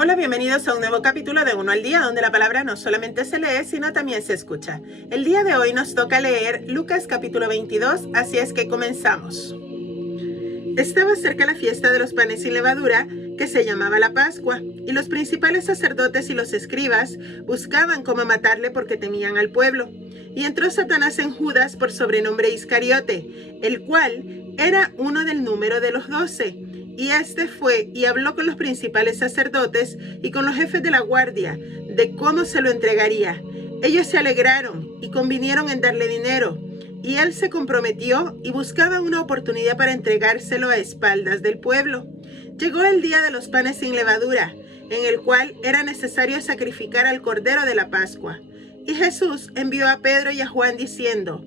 Hola, bienvenidos a un nuevo capítulo de Uno al Día, donde la palabra no solamente se lee, sino también se escucha. El día de hoy nos toca leer Lucas capítulo 22, así es que comenzamos. Estaba cerca la fiesta de los panes sin levadura, que se llamaba la Pascua, y los principales sacerdotes y los escribas buscaban cómo matarle porque temían al pueblo. Y entró Satanás en Judas, por sobrenombre Iscariote, el cual era uno del número de los 12. Y este fue y habló con los principales sacerdotes y con los jefes de la guardia de cómo se lo entregaría. Ellos se alegraron y convinieron en darle dinero. Y él se comprometió y buscaba una oportunidad para entregárselo a espaldas del pueblo. Llegó el día de los panes sin levadura, en el cual era necesario sacrificar al cordero de la Pascua. Y Jesús envió a Pedro y a Juan diciendo: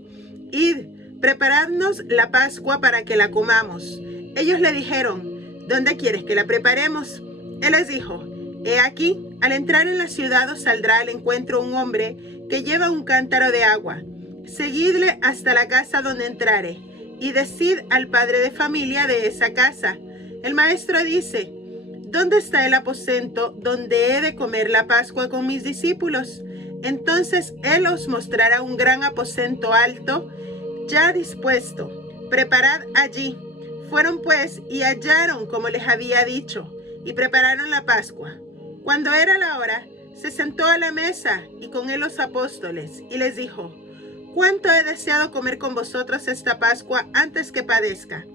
Id, preparadnos la Pascua para que la comamos. Ellos le dijeron: ¿Dónde quieres que la preparemos? Él les dijo: He aquí, al entrar en la ciudad os saldrá al encuentro un hombre que lleva un cántaro de agua. Seguidle hasta la casa donde entrare, y decid al padre de familia de esa casa: El maestro dice: ¿Dónde está el aposento donde he de comer la Pascua con mis discípulos? Entonces él os mostrará un gran aposento alto, ya dispuesto. Preparad allí. Fueron pues y hallaron como les había dicho, y prepararon la Pascua. Cuando era la hora, se sentó a la mesa y con él los apóstoles, y les dijo: ¿Cuánto he deseado comer con vosotros esta Pascua antes que padezca?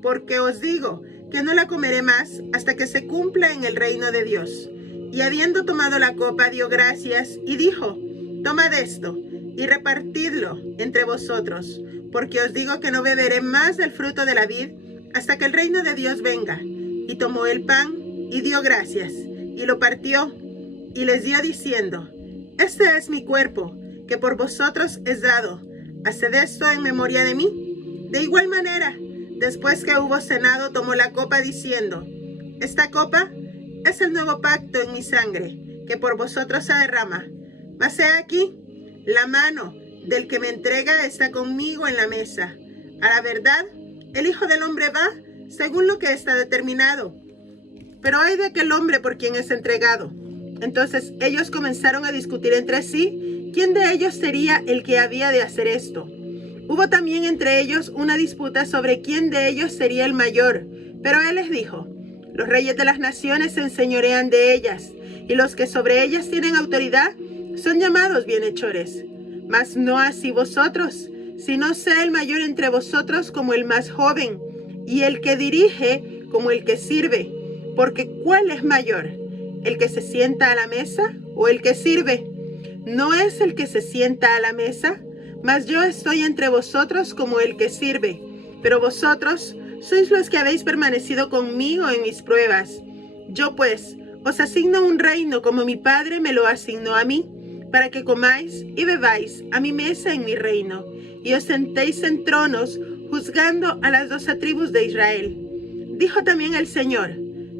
Porque os digo que no la comeré más hasta que se cumpla en el reino de Dios. Y habiendo tomado la copa, dio gracias y dijo: Tomad esto y repartidlo entre vosotros, porque os digo que no beberé más del fruto de la vid hasta que el reino de Dios venga. Y tomó el pan y dio gracias y lo partió y les dio diciendo: Este es mi cuerpo, que por vosotros es dado. Haced esto en memoria de mí. De igual manera, después que hubo cenado, tomó la copa diciendo: Esta copa es el nuevo pacto en mi sangre, que por vosotros se derrama. Mas he aquí, la mano del que me entrega está conmigo en la mesa. A la verdad, el Hijo del Hombre va según lo que está determinado, pero ay de aquel hombre por quien es entregado. Entonces ellos comenzaron a discutir entre sí quién de ellos sería el que había de hacer esto. Hubo también entre ellos una disputa sobre quién de ellos sería el mayor, pero él les dijo: Los reyes de las naciones se enseñorean de ellas, y los que sobre ellas tienen autoridad son llamados bienhechores. Mas no así vosotros, sino sea el mayor entre vosotros como el más joven, y el que dirige como el que sirve. Porque ¿cuál es mayor? ¿El que se sienta a la mesa o el que sirve? No es el que se sienta a la mesa, mas yo estoy entre vosotros como el que sirve. Pero vosotros sois los que habéis permanecido conmigo en mis pruebas. Yo pues os asigno un reino como mi Padre me lo asignó a mí, para que comáis y bebáis a mi mesa en mi reino, y os sentéis en tronos juzgando a las 12 tribus de Israel. Dijo también el Señor: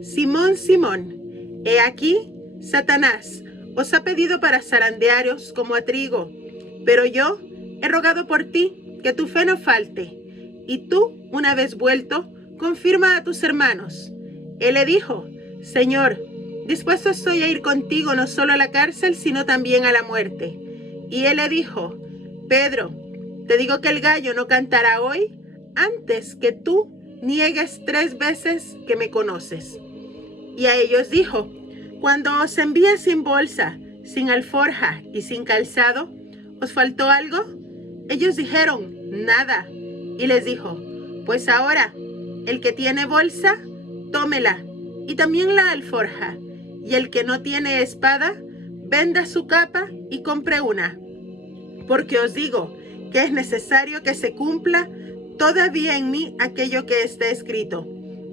Simón, Simón, he aquí, Satanás os ha pedido para zarandearos como a trigo, pero yo he rogado por ti que tu fe no falte, y tú, una vez vuelto, confirma a tus hermanos. Él le dijo: Señor, dispuesto estoy a ir contigo no solo a la cárcel, sino también a la muerte. Y él le dijo: Pedro, te digo que el gallo no cantará hoy antes que tú niegues 3 veces que me conoces. Y a ellos dijo: Cuando os envíe sin bolsa, sin alforja y sin calzado, ¿os faltó algo? Ellos dijeron: Nada. Y les dijo: Pues ahora, el que tiene bolsa, tómela, y también la alforja, y el que no tiene espada, venda su capa y compre una. Porque os digo que es necesario que se cumpla todavía en mí aquello que está escrito.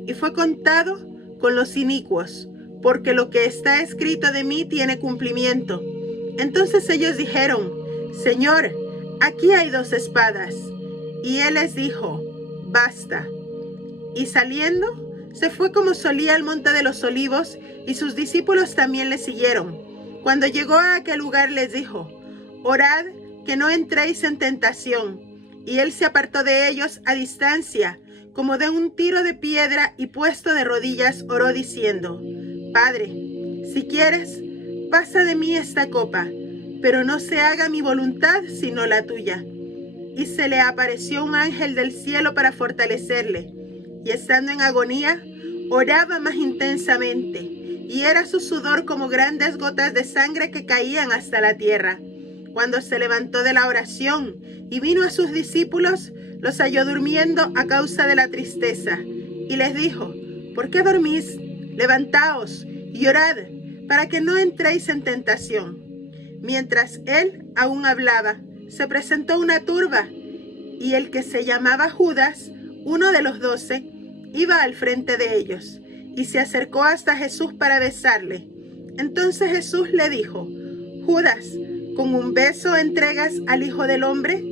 Y fue contado con los inicuos, porque lo que está escrito de mí tiene cumplimiento. Entonces ellos dijeron: Señor, aquí hay 2 espadas. Y él les dijo: Basta. Y saliendo, se fue como solía al monte de los olivos, y sus discípulos también le siguieron. Cuando llegó a aquel lugar les dijo: Orad que no entréis en tentación. Y él se apartó de ellos a distancia, como de un tiro de piedra, y puesto de rodillas oró diciendo: Padre, Si quieres, pasa de mí esta copa, pero no se haga mi voluntad sino la tuya. Y se le apareció un ángel del cielo para fortalecerle, y estando en agonía, oraba más intensamente, y era su sudor como grandes gotas de sangre que caían hasta la tierra. Cuando se levantó de la oración y vino a sus discípulos, los halló durmiendo a causa de la tristeza, y les dijo: ¿Por qué dormís? Levantaos y orad, para que no entréis en tentación. Mientras él aún hablaba, se presentó una turba, y el que se llamaba Judas, uno de los 12, iba al frente de ellos, y se acercó hasta Jesús para besarle. Entonces Jesús le dijo: Judas, ¿con un beso entregas al Hijo del Hombre?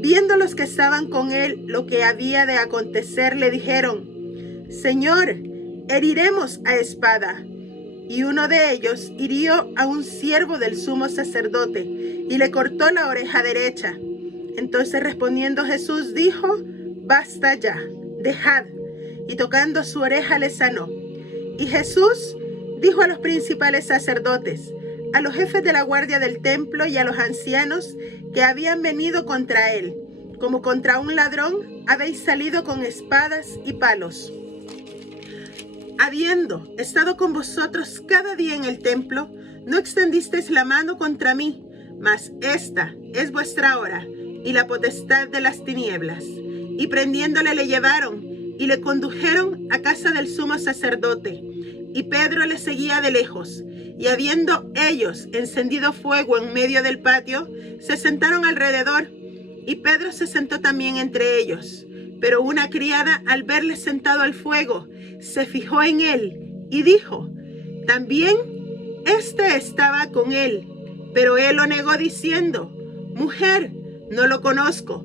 Viendo los que estaban con él lo que había de acontecer, le dijeron: Señor, heriremos a espada. Y uno de ellos hirió a un siervo del sumo sacerdote y le cortó la oreja derecha. Entonces respondiendo Jesús dijo: Basta ya, dejad. Y tocando su oreja le sanó. Y Jesús dijo a los principales sacerdotes, a los jefes de la guardia del templo y a los ancianos que habían venido contra él: como contra un ladrón habéis salido con espadas y palos. Habiendo estado con vosotros cada día en el templo, no extendisteis la mano contra mí, mas esta es vuestra hora y la potestad de las tinieblas. Y prendiéndole le llevaron y le condujeron a casa del sumo sacerdote. Y Pedro le seguía de lejos. Y habiendo ellos encendido fuego en medio del patio, se sentaron alrededor, y Pedro se sentó también entre ellos. Pero una criada, al verle sentado al fuego, se fijó en él y dijo: también este estaba con él. Pero él lo negó diciendo: mujer, no lo conozco.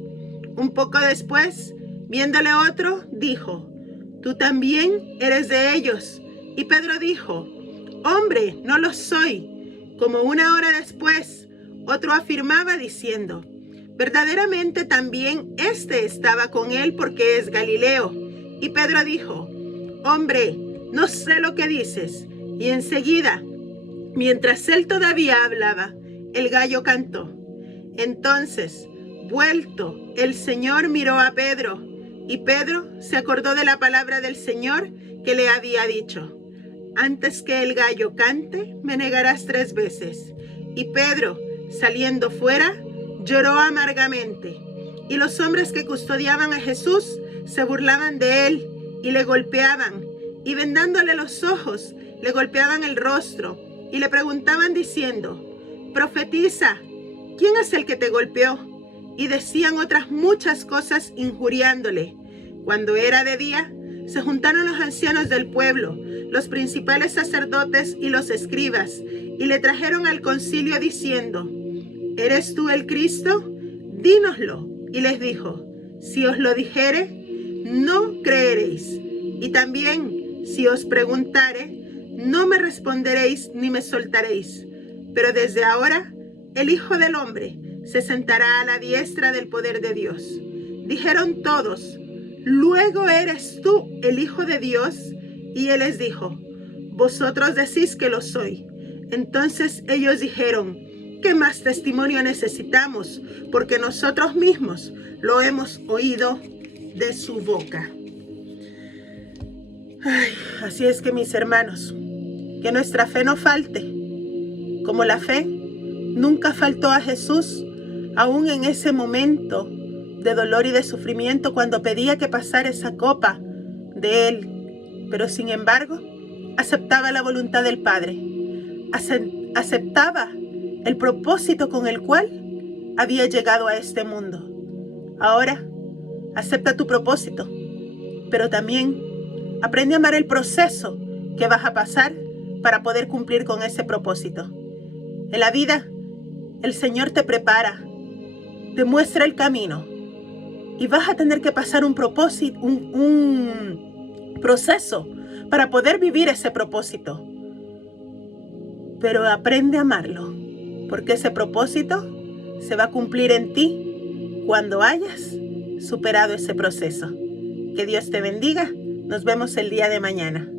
Un poco después, viéndole otro, dijo: tú también eres de ellos. Y Pedro dijo: hombre, no lo soy. Como una hora después, otro afirmaba diciendo: verdaderamente también este estaba con él, porque es Galileo. Y Pedro dijo: hombre, no sé lo que dices. Y enseguida, mientras él todavía hablaba, el gallo cantó. Entonces, vuelto, el Señor miró a Pedro, y Pedro se acordó de la palabra del Señor que le había dicho: antes que el gallo cante, me negarás 3 veces. Y Pedro, saliendo fuera, lloró amargamente. Y los hombres que custodiaban a Jesús se burlaban de él y le golpeaban, y vendándole los ojos, le golpeaban el rostro, y le preguntaban diciendo: profetiza, ¿quién es el que te golpeó? Y decían otras muchas cosas injuriándole. Cuando era de día, se juntaron los ancianos del pueblo, los principales sacerdotes y los escribas, y le trajeron al concilio diciendo: ¿eres tú el Cristo? Dínoslo. Y les dijo: si os lo dijere, no creeréis. Y también, si os preguntare, no me responderéis ni me soltaréis. Pero desde ahora, el Hijo del Hombre se sentará a la diestra del poder de Dios. Dijeron todos: ¿luego eres tú el Hijo de Dios? Y él les dijo: vosotros decís que lo soy. Entonces ellos dijeron: ¿qué más testimonio necesitamos? Porque nosotros mismos lo hemos oído de su boca. Ay, así es que, mis hermanos, que nuestra fe no falte, como la fe nunca faltó a Jesús, aún en ese momento de dolor y de sufrimiento, cuando pedía que pasara esa copa de él. Pero sin embargo, aceptaba la voluntad del Padre, aceptaba el propósito con el cual había llegado a este mundo. Ahora, acepta tu propósito, pero también aprende a amar el proceso que vas a pasar para poder cumplir con ese propósito. En la vida, el Señor te prepara, te muestra el camino, y vas a tener que pasar un proceso para poder vivir ese propósito. Pero aprende a amarlo, porque ese propósito se va a cumplir en ti cuando hayas superado ese proceso. Que Dios te bendiga. Nos vemos el día de mañana.